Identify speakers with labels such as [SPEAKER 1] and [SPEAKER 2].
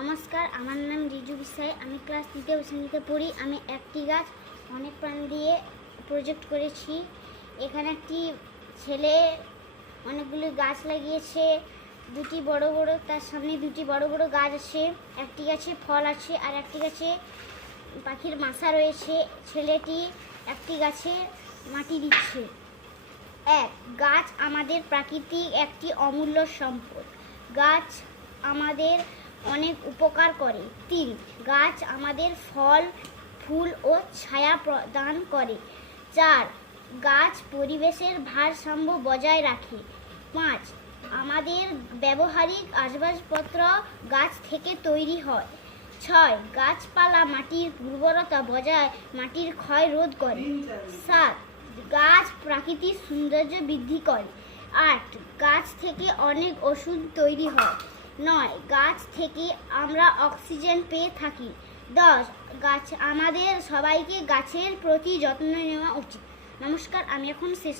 [SPEAKER 1] নমস্কার, আমার নাম রিজু বিশ্বাই আমি ক্লাস তৃতীয় শ্রেণীতে পড়ি। আমি একটি গাছ অনেক প্রাণ দিয়ে প্রজেক্ট করেছি। এখানে একটি ছেলে অনেকগুলি গাছ লাগিয়েছে। দুটি বড় বড়, তার সামনে দুটি বড় বড় গাছ আছে। একটি গাছে ফল আছে আর একটি গাছে পাখির মাথা রয়েছে। ছেলেটি একটি গাছে মাটি দিচ্ছে। এক, গাছ আমাদের প্রাকৃতিক একটি অমূল্য সম্পদ। গাছ আমাদের অনেক উপকার করে। তিন, গাছ আমাদের ফল, ফুল ও ছায়া প্রদান করে। চার, গাছ পরিবেশের ভারসাম্য বজায় রাখে। পাঁচ, আমাদের ব্যবহারিক আসবাবপত্র গাছ থেকে তৈরি হয়। ছয়, গাছপালা মাটির উর্বরতা বজায় মাটির ক্ষয় রোধ করে। সাত, গাছ প্রাকৃতিক সৌন্দর্য বৃদ্ধি করে। আট, গাছ থেকে অনেক ওষুধ তৈরি হয়। নয়, গাছ থেকে আমরা অক্সিজেন পেয়ে থাকি। দশ, গাছ, আমাদের সবাইকে গাছের প্রতি যত্ন নেওয়া উচিত। নমস্কার, আমি এখন শেষ